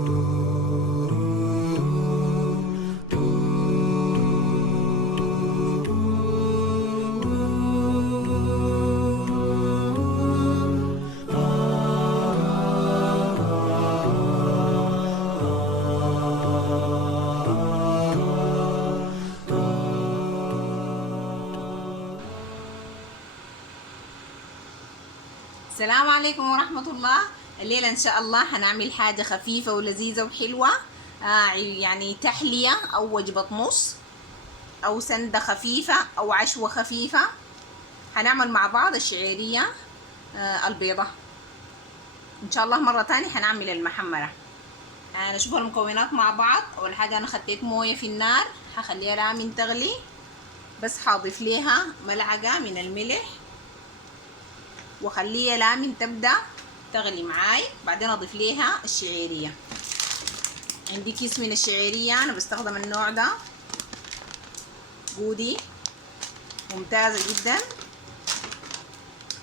السلام عليكم ورحمة الله. الليلة إن شاء الله هنعمل حاجة خفيفة ولذيذة وحلوة. يعني تحلية أو وجبة نص أو سندة خفيفة أو عشوة خفيفة. هنعمل مع بعض الشعيرية البيضة. إن شاء الله مرة تانية هنعمل المحمرة. نشوف المكونات مع بعض. أول حاجة أنا خديت موية في النار، هخليها لامن تغلي، بس هضيف ليها ملعقة من الملح وخليها لامن تبدأ تغلي معاي. بعدين اضيف ليها الشعيرية. عندي كيس من الشعيرية، انا بستخدم النوع ده جودي، ممتازة جدا.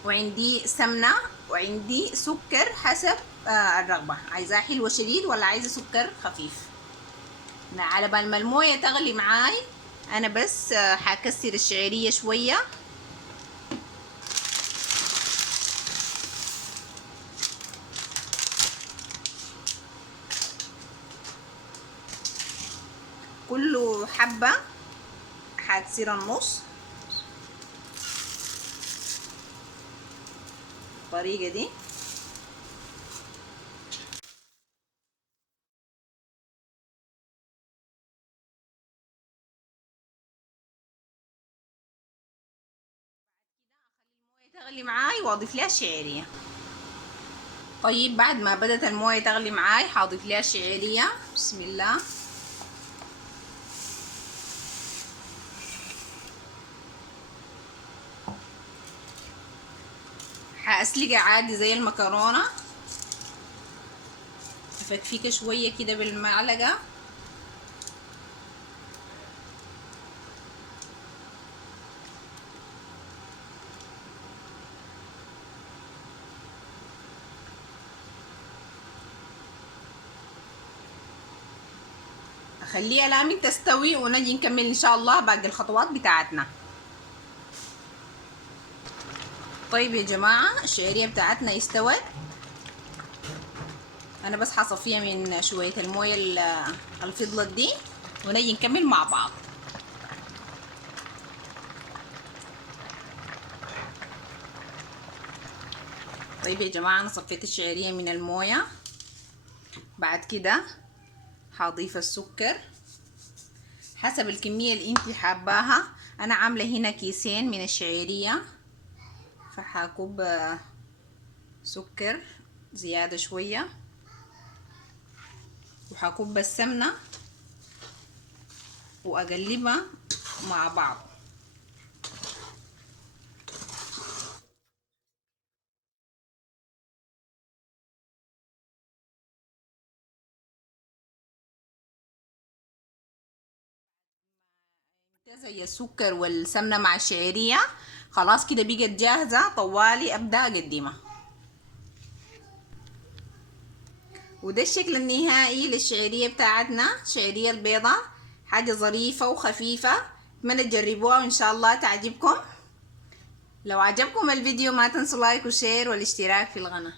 وعندي سمنة وعندي سكر حسب الرغبة، عايزاه حلوة شديد ولا عايزة سكر خفيف. على بال ما الموية تغلي معاي انا بس هكسر الشعيرية شوية. كل حبة هتصير النص بالطريقة دي. تغلي معاي واضيف لها الشعيرية. طيب بعد ما بدت المويه تغلي معاي هضيف لها الشعيرية. بسم الله. هاسلقها عادي زي المكرونة، افكفكها شوية كده بالمعلقة. اخليها لامن تستوي ونجي نكمل ان شاء الله باقي الخطوات بتاعتنا. طيب يا جماعة، الشعيرية بتاعتنا استوت. انا بس هصفيها من شوية الموية الفضلت دي ونجي نكمل مع بعض. طيب يا جماعة، انا صفيت الشعيرية من الموية. بعد كده هضيف السكر حسب الكمية اللي انتي حاباها. انا عاملة هنا كيسين من الشعيرية، فهكب سكر زيادة شوية، وهكب السمنة واقلبها مع بعض. زي السكر والسمنة مع الشعيرية خلاص كده بقت جاهزة. طوالي ابدأ اقدمها. وده الشكل النهائي للشعيرية بتاعتنا، الشعيرية البيضة. حاجة ظريفة وخفيفة، اتمنى تجربوها وان شاء الله تعجبكم. لو عجبكم الفيديو ما تنسوا لايك وشير والاشتراك في القناة.